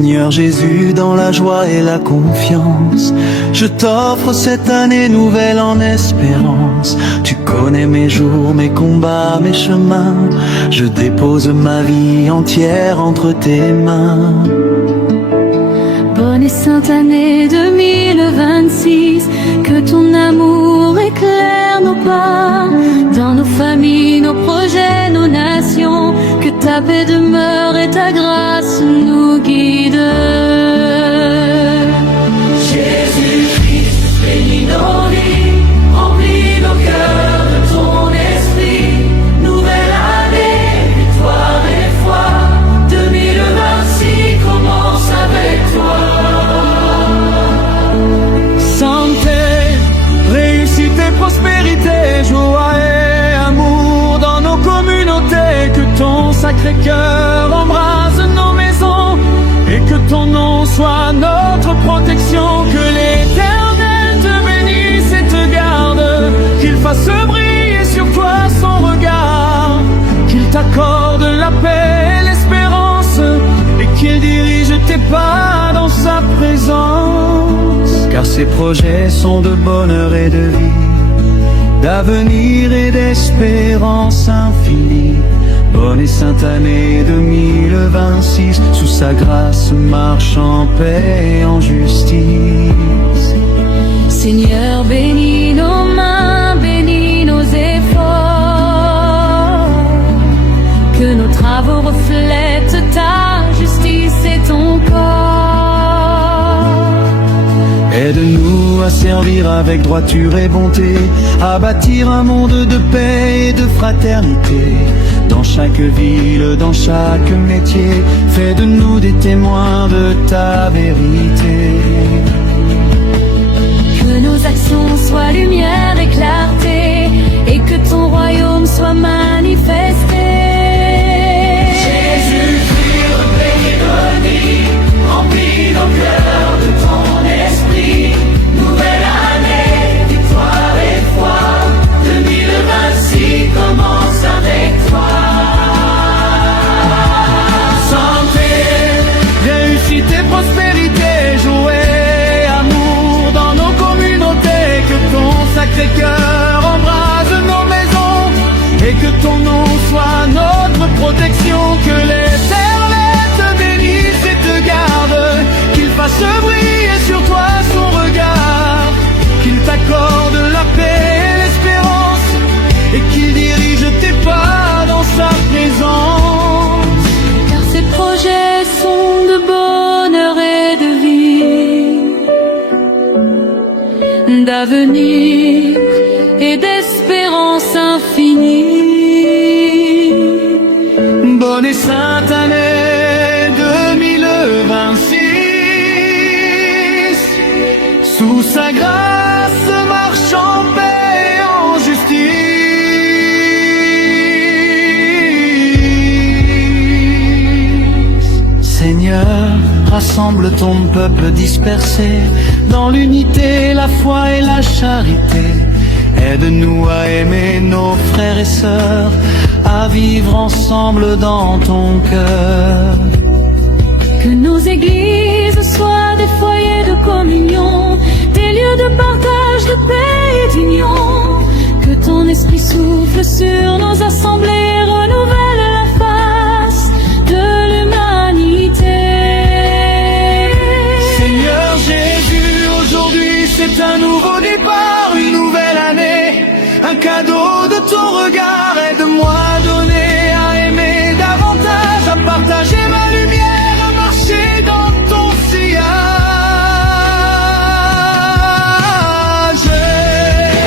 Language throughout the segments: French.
Seigneur Jésus, dans la joie et la confiance, je t'offre cette année nouvelle en espérance. Tu connais mes jours, mes combats, mes chemins. Je dépose ma vie entière entre tes mains. Bonne et sainte année 2026, que ton amour éclaire nos pas, dans nos familles, nos projets, nos nations, que ta paix demeure et ta grâce nous guide. Jésus-Christ, bénis nos vies, remplis nos cœurs de ton esprit. Nouvelle année, victoire et foi, 2026 commence avec toi. Santé, réussite et prospérité, joie et amour dans nos communautés. Que ton Sacré-Cœur embrase nos maisons et que ton nom soit notre protection. Que l'Éternel te bénisse et te garde, qu'il fasse briller sur toi son regard, qu'il t'accorde la paix et l'espérance et qu'il dirige tes pas dans sa présence. Car ses projets sont de bonheur et de vie, d'avenir et d'espérance infinie. Bonne et sainte année 2026, sous sa grâce marche en paix et en justice. Seigneur, bénis nos mains, bénis nos efforts, que nos travaux reflètent ta justice et ton corps. Aide-nous à servir avec droiture et bonté, à bâtir un monde de paix et de fraternité. Dans chaque ville, dans chaque métier, fais de nous des témoins de ta vérité. Que nos actions soient lumière et clarté, et que ton royaume soit manifesté. Jésus-Christ, bénis nos vies, remplis nos cœurs de ton esprit. Nouvelle année, victoire et foi, 2026 commence avec toi. Santé, réussite et prospérité, joie et amour dans nos communautés. Que ton Sacré-Cœur embrase nos maisons et que ton nom soit notre protection. Que l'Éternel te bénisse et te garde, qu'il fasse briller sur toi son regard, qu'il t'accorde la paix et l'espérance et qu'il dirige tes pas dans sa présence. Car ces projets sont de bonheur et de vie, d'avenir et d'espérance infinie. Bonne et sainte année 2026, sous sa grâce marche en paix et en justice. Seigneur, rassemble ton peuple dispersé dans l'unité, la foi et la charité. Aide-nous à aimer nos frères et sœurs, à vivre ensemble dans ton cœur. Que nos églises soient des foyers de communion, des lieux de partage, de paix et d'union. Que ton esprit souffle sur nos assemblées et renouvelle la face de l'humanité. Seigneur Jésus, aujourd'hui c'est un nouveau départ, une nouvelle année, un cadeau de ton regard. Aide-moi à donner, à aimer davantage, à partager ma lumière, à marcher dans ton sillage.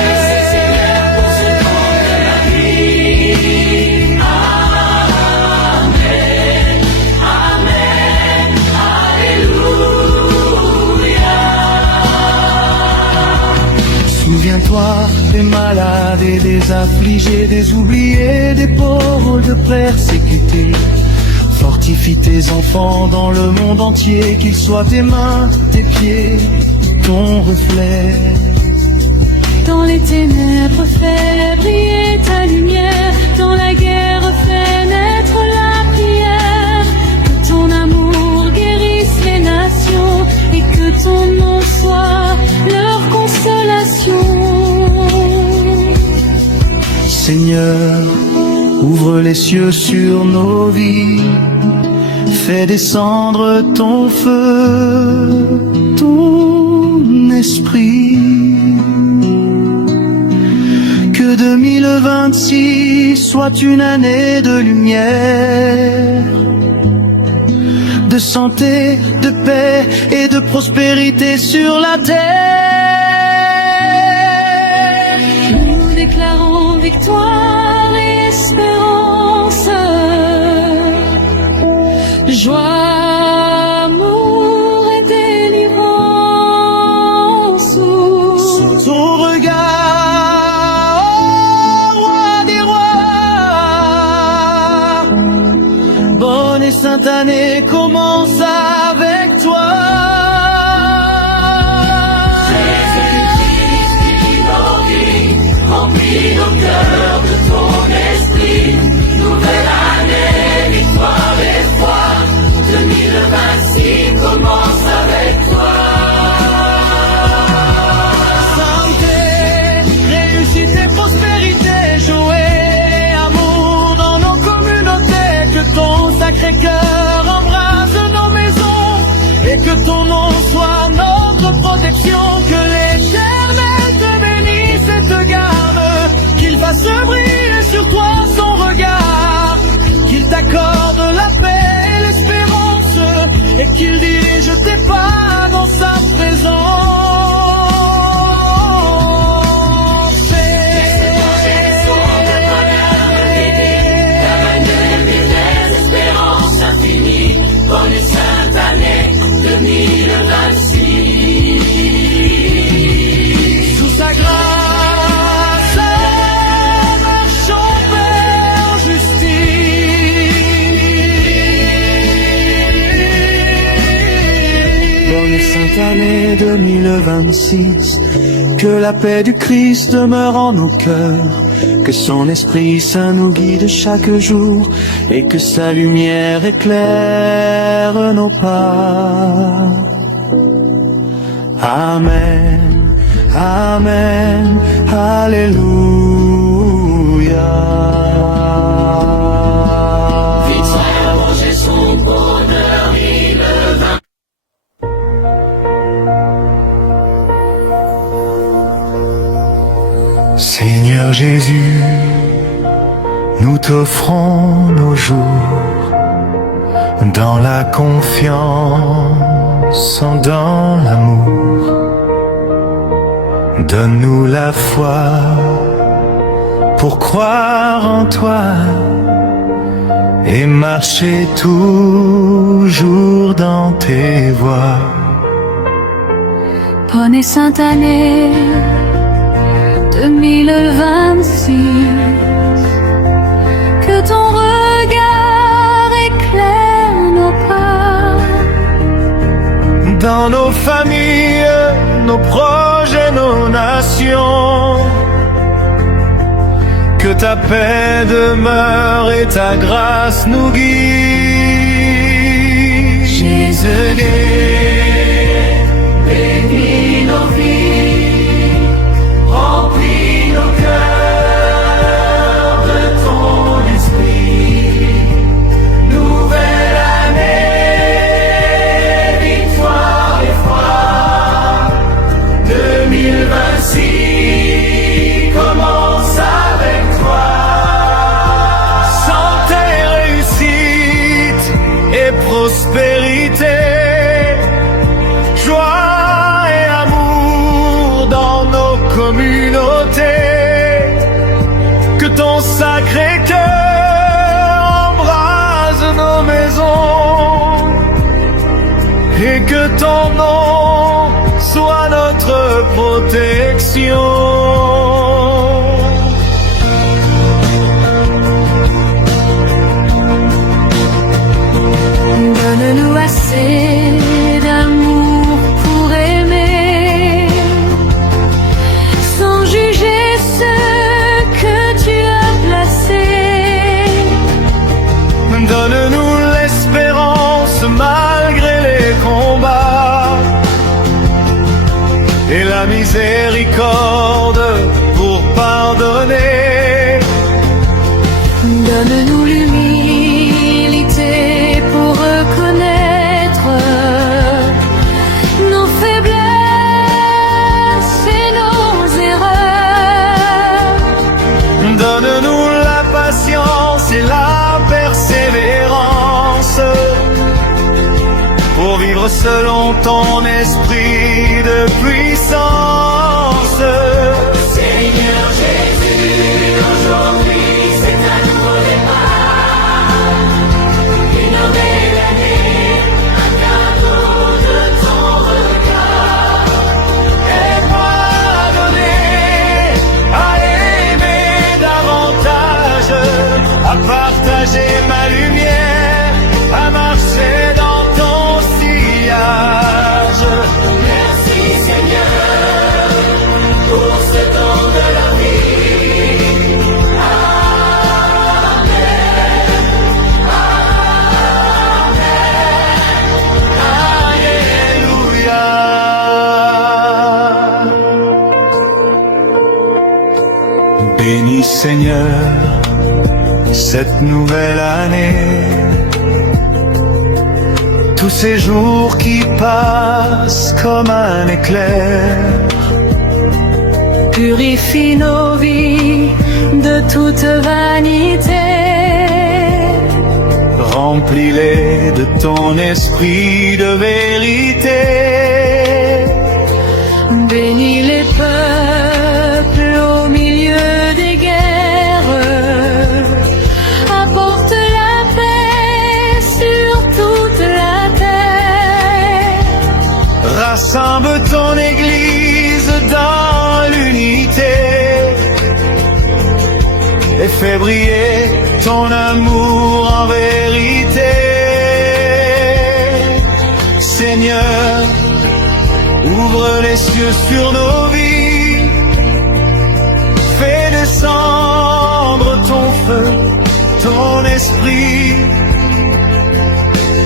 Merci Seigneur pour ce don de la vie. Amen, Amen, Alléluia. Souviens-toi des malades et des affligés, des oubliés, des pauvres, de persécutés. Fortifie tes enfants dans le monde entier, qu'ils soient tes mains, tes pieds, ton reflet. Dans les ténèbres, fais briller ta lumière. Dans la guerre, fais naître la prière. Que ton amour guérisse les Seigneur, ouvre les cieux sur nos vies, fais descendre ton feu, ton esprit. Que 2026 soit une année de lumière, de santé, de paix et de prospérité sur la terre. Nous déclarons victoire et espérance, joie, amour et délivrance. Sous ton regard, ô roi des rois, bonne et sainte année commence avec toi. Remplis nos cœurs de ton esprit, nouvelle année, victoire et foi, 2026 commence avec toi. Santé, réussite et prospérité, joie, amour dans nos communautés, que ton Sacré-Cœur embrase nos maisons, et que ton nom soit notre protection, que l'Éternel te bénisse et te garde, qu'il fasse briller sur toi son regard, qu'il t'accorde la paix et l'espérance, et qu'il dirige tes pas dans sa présence. Bonne et sainte année 2026. Sous sa grâce, marchons vers justice. Bonne et sainte année 2026, que la paix du Christ demeure en nos cœurs, que son Esprit Saint nous guide chaque jour, et que sa lumière éclaire nos pas. Amen, Amen, Alléluia. Vite faire manger son bonheur, il va. Seigneur Jésus, nous t'offrons nos jours dans la confiance, dans l'amour. Donne-nous la foi pour croire en toi et marcher toujours dans tes voies. Bonne et sainte année 2026, que ton regard éclaire nos pas, dans nos familles, nos projets, nos nations. Que ta paix demeure et ta grâce nous guide. Jésus, bénis nos vies, remplis nos cœurs de ton esprit. Nouvelle année, victoire et foi, 2026 commence avec toi. Santé, réussite et prospérité, joie et amour dans nos communautés. Que ton Sacré-Cœur embrase nos maisons, et que ton nom soit notre protection. donne-nous assez d'amour pour aimer, sans juger ce que tu as placé. Donne-nous l'espérance malgré les combats, et la miséricorde pour pardonner. Donne-nous l'humilité pour reconnaître nos faiblesses et nos erreurs. Donne-nous la patience et la persévérance pour vivre selon ton esprit de puissance. Seigneur Jésus, aujourd'hui c'est un nouveau départ, une nouvelle année, un cadeau de ton regard. Aide-moi à donner, à aimer davantage, à partager ma lumière, à marcher dans ton sillage. Merci Seigneur pour ce don de la vie. Amen, Amen, Alléluia. Bénis Seigneur cette nouvelle année, tous ces jours qui passent comme un éclair. Purifie nos vies de toute vanité. Remplis-les de ton esprit de vérité. Bénis les peuples au milieu des guerres. Apporte la paix sur toute la terre. Rassemble ton Église dans l'unité et fais briller ton amour en vérité. Seigneur, ouvre les cieux sur nos vies, fais descendre ton feu, ton esprit,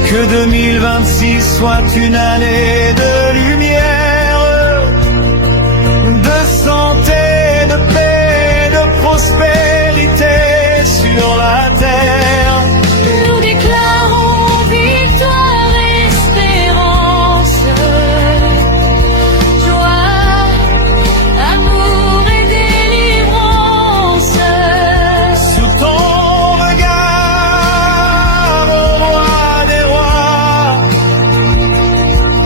que 2026 soit une année de lumière, de santé, de paix, de prospérité sur la terre. Nous déclarons victoire, espérance, joie, amour et délivrance. Sous ton regard, ô roi des rois,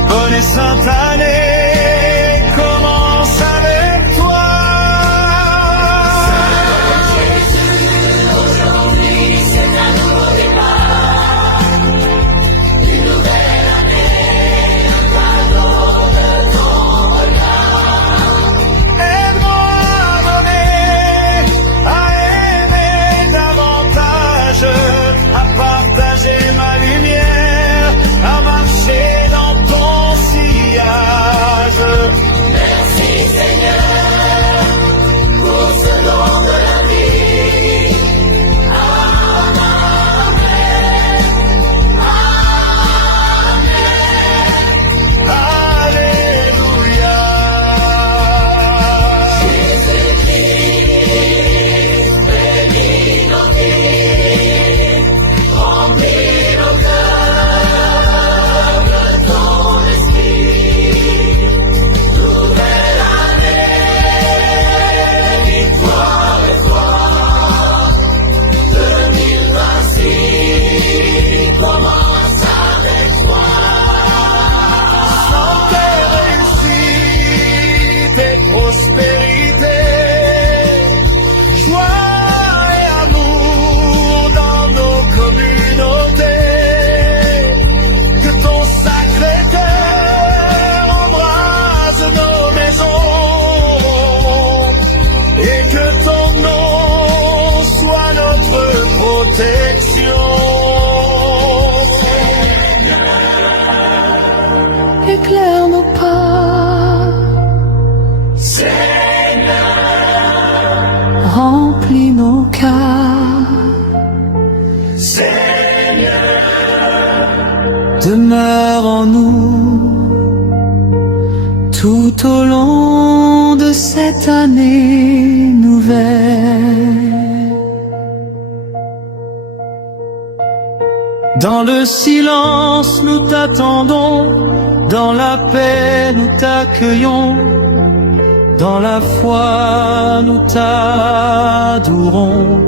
bonne et sainte année commence avec toi. Aujourd'hui c'est un nouveau départ, une nouvelle année, un cadeau de ton regard. Aide-moi à donner, à aimer davantage, à partager ma lumière, à marcher dans ton sillage. Merci Seigneur pour ce don de la vie. Alléluia. Bénis nos vies, remplis nos cœurs de ton esprit. Nouvelle année, victoire et foi. 2026 commence avec toi. Santé, réussite et prospérité, joie et amour dans nos communautés, que ton sacré cœur embrase nos maisons et que ton nom soit notre protection. Éclaire nos pas, remplis nos cœurs. Demeure en nous Tout au long de cette année nouvelle. Dans le silence, nous t'attendons. Dans la paix, nous t'accueillons. Dans la foi, nous t'adorons.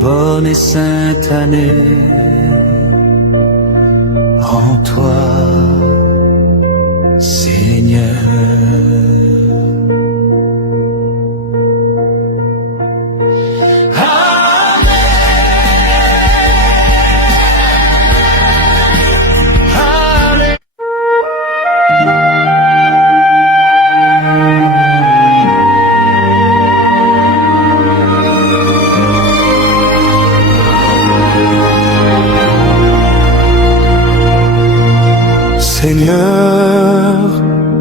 Bonne et sainte année, en toi, Seigneur. Seigneur,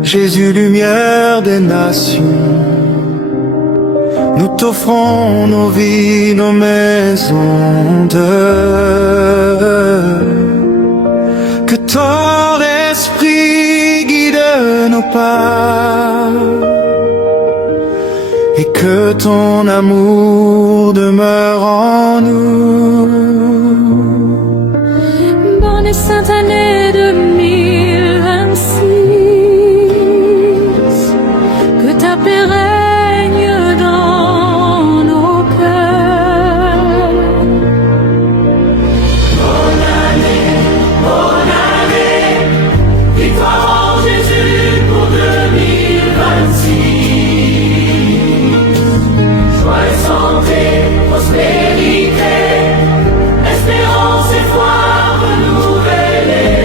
Jésus, lumière des nations, nous t'offrons nos vies, nos maisons que ton esprit guide nos pas et que ton amour demeure en nous. Bonne et sainte année 2026, que ta paix règne dans nos cœurs. Bonne année, victoire en Jésus pour 2026. Joie et santé, prospérité, espérance et foi renouvelée.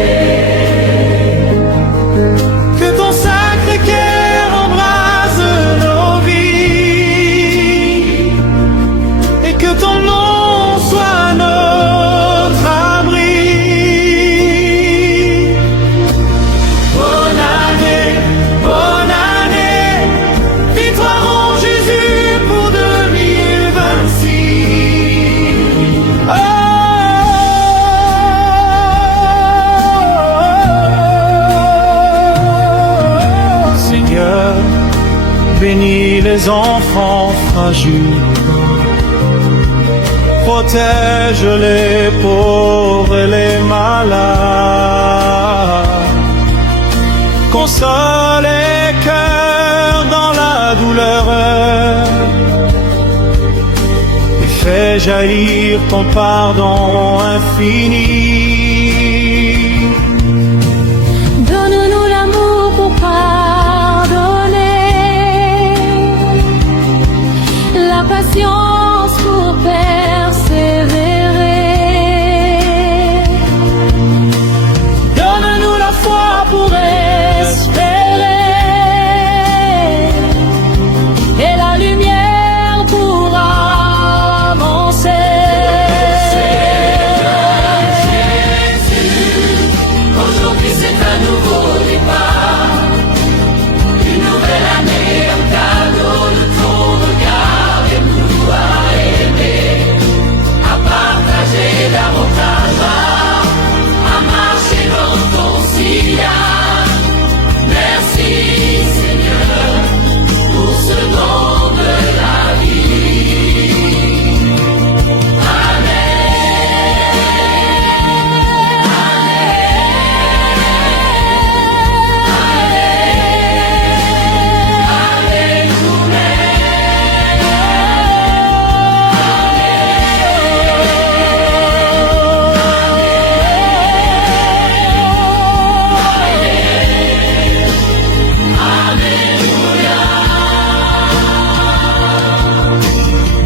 Que ton sacré cœur embrase nos vies et que ton nom soit notre abri. Bonne année, victoire en Jésus pour 2026. Oh, Seigneur, bénis les enfants fragiles, protège les pauvres et les malades, console les cœurs dans la douleur et fais jaillir ton pardon infini. Donne-nous l'amour pour pardonner, la patience pour persévérer. donne-nous la foi pour espérer Et la lumière pour avancer. Aujourd'hui c'est un nouveau départ, une nouvelle année, un cadeau de ton regard. Aide-nous à aimer, à partager davantage, à marcher dans ton sillage. Merci Seigneur pour ce don de la vie.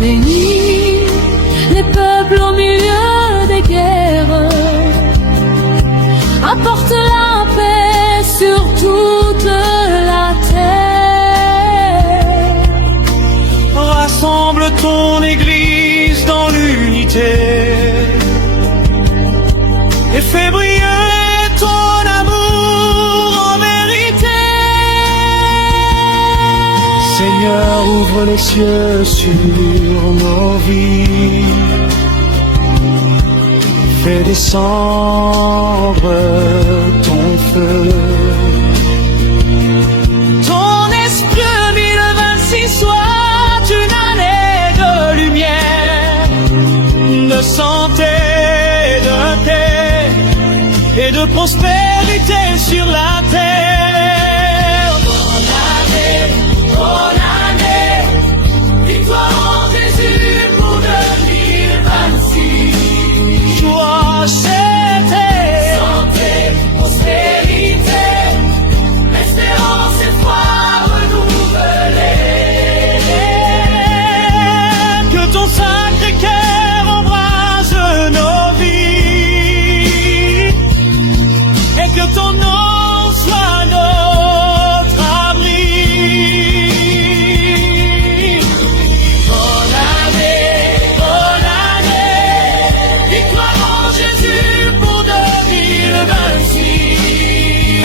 Bénis les peuples au milieu des guerres, apporte la paix sur toute la terre. Rassemble ton Église dans l'unité et fais briller ton amour en vérité. Seigneur, ouvre les cieux sur nos vies, fais descendre ton feu. Ton esprit 2026 soit une année de lumière, de santé, de paix. de prospérité sur la terre. Bonne année, victoire en Jésus pour 2026. Joie, santé, prospérité, espérance et foi renouvelée. Que ton Sacré-Cœur embrase nos vies et que ton nom soit notre abri. Bonne année, victoire en Jésus pour 2026.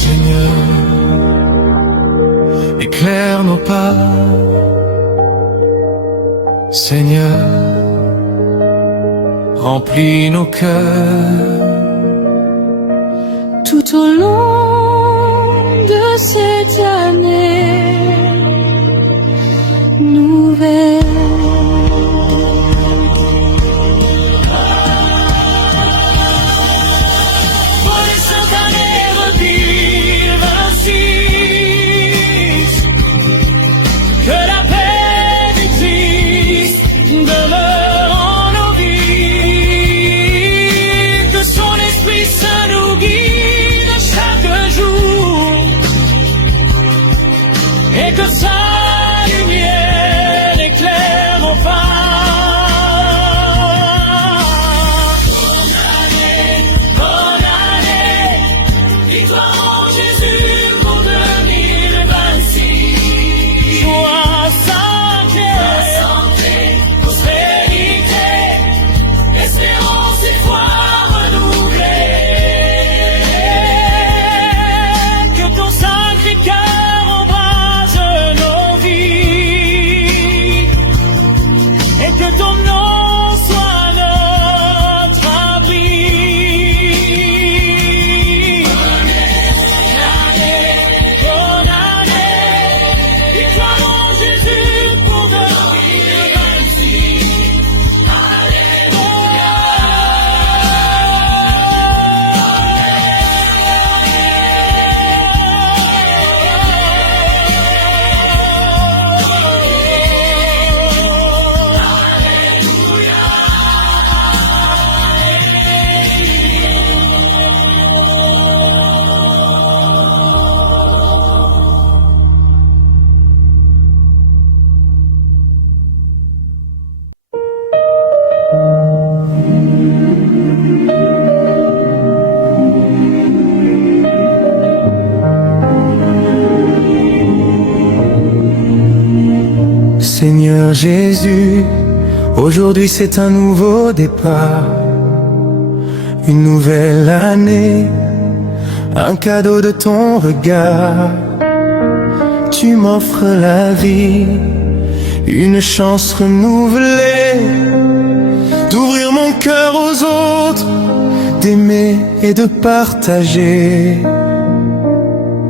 Seigneur, éclaire nos pas. Seigneur, remplis nos cœurs. Tout au long de cette année nouvelle. Bonne et sainte année 2026. Que la paix du Christ demeure en nos vies. Que son Esprit Saint nous guide chaque jour. Et que sa lumière éclaire nos pas. Bonne année, victoire en Jésus pour 2026. Joie, santé, prospérité, espérance et foi renouvelée. Que ton Sacré-Cœur embrase nos vies et que ton nom soit notre abri. Bonne année, victoire en Jésus pour 2026. Seigneur Jésus, aujourd'hui c'est un nouveau départ, une nouvelle année, un cadeau de ton regard. Tu m'offres la vie, une chance renouvelée, d'ouvrir mon cœur aux autres, d'aimer et de partager.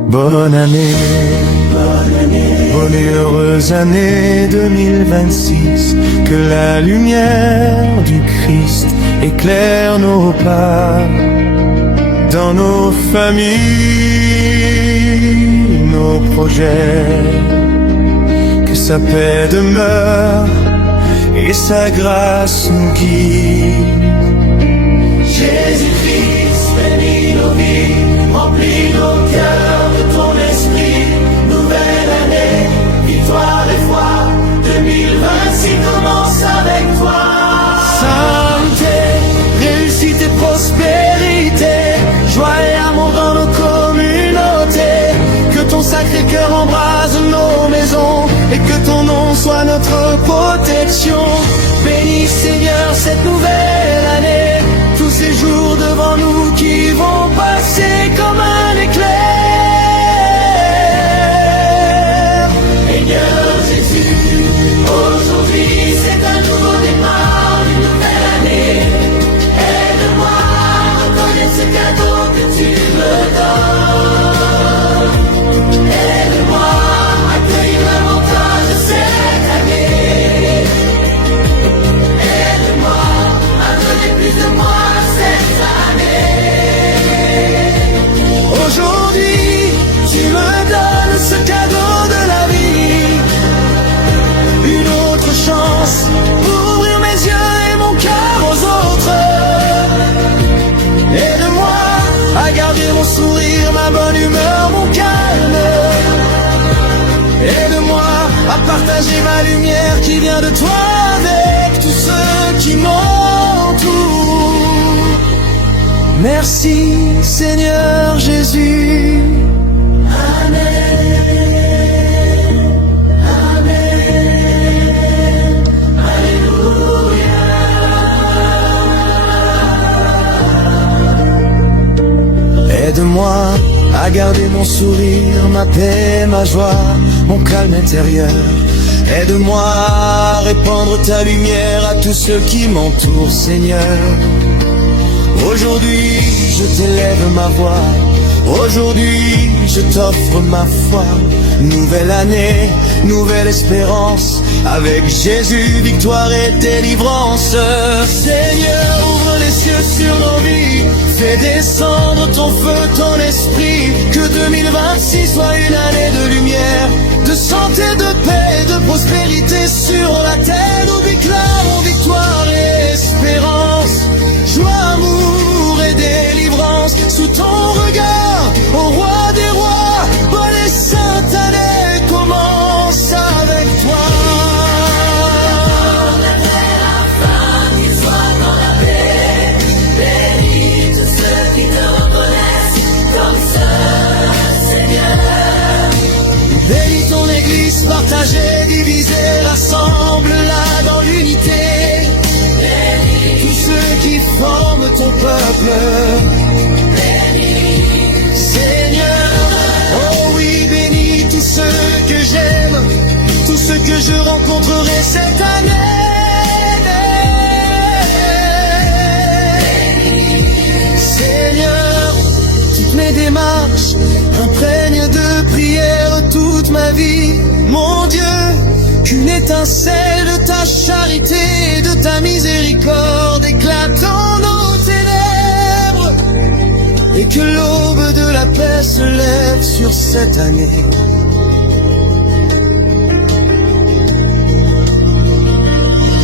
Bonne année, bonne et heureuse année 2026, que la lumière du Christ éclaire nos pas, dans nos familles, nos projets, que sa paix demeure et sa grâce nous guide. Jésus-Christ, bénis nos vies, remplis nos cœurs de ton esprit. Nouvelle année, victoire et foi, 2026 commence avec toi. Santé, réussite et prospérité, joie et amour dans nos communautés. Que ton Sacré-Cœur embrase nos maisons et que ton nom soit notre protection. Bénis Seigneur cette nouvelle année, tous ces jours devant nous qui vont passer comme un éclair. Seigneur Jésus, aujourd'hui c'est un nouveau départ, une nouvelle année, sourire, ma bonne humeur, mon calme. Aide-moi à partager ma lumière qui vient de toi avec tous ceux qui m'entourent. Merci Seigneur Jésus. Aide-moi à garder mon sourire, ma paix, ma joie, mon calme intérieur. Aide-moi à répandre ta lumière à tous ceux qui m'entourent, Seigneur. Aujourd'hui, je t'élève ma voix. Aujourd'hui, je t'offre ma foi. Nouvelle année, nouvelle espérance. Avec Jésus, victoire et délivrance. Seigneur, ouvre les cieux sur nos vies. Fais descendre ton feu, ton esprit. Que 2026 soit une année de lumière, de santé, de paix, de prospérité sur la terre. Nous déclarons victoire et espérance. Joie, amour et délivrance. Sous ton regard, ô roi des rois, bonne et sainte année commence avec toi. Bénis ton église partagée, divisée, rassemble-la dans l'unité. Bénis tous ceux qui forment ton peuple. Bénis Seigneur, oh oui, bénis tous ceux que j'aime, tous ceux que je rencontrerai cette année. Seigneur, toutes mes démarches imprègnent de prière toute ma vie. Mon Dieu, qu'une étincelle de ta charité et de ta miséricorde éclate dans nos ténèbres, et que l'aube de la paix se lève sur cette année.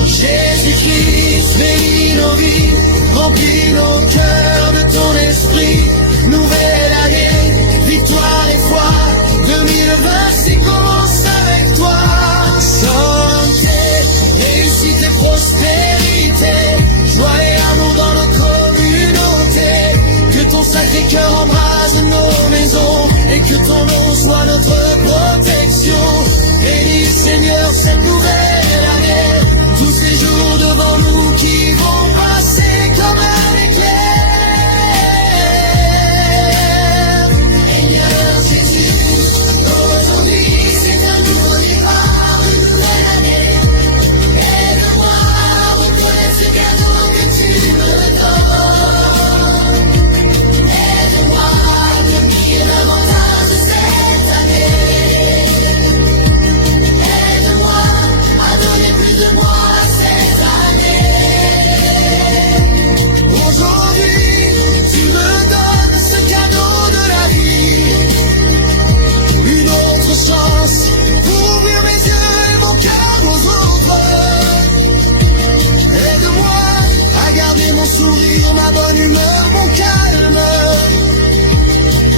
Jésus-Christ, bénis nos vies, remplis nos cœurs de ton esprit. Nouvelle année, victoire et foi, 2026 commence avec toi. Santé, réussite et prospérité, joie et amour dans nos communautés. Que ton Sacré-Cœur embrase nos maisons et que ton nom soit notre protection. Bénis Seigneur cette nouvelle année, tous ces jours devant nous qui vont passer comme un éclair. Seigneur Jésus, aujourd'hui c'est un nouveau départ, une nouvelle année. Aide-moi à reconnaître ce cadeau que tu me donnes. Aide-moi à devenir davantage cette année. Aide-moi à donner plus de moi cette année. Aujourd'hui, tu me donnes ce cadeau de la vie, une autre chance pour ouvrir mes yeux et mon cœur aux autres. Aide-moi à garder mon sourire, ma bonne humeur, mon calme.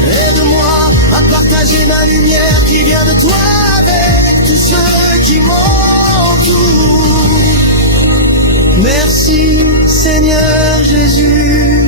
Aide-moi à partager ma lumière qui vient de toi avec tous ceux qui m'entourent. Merci Seigneur Jésus.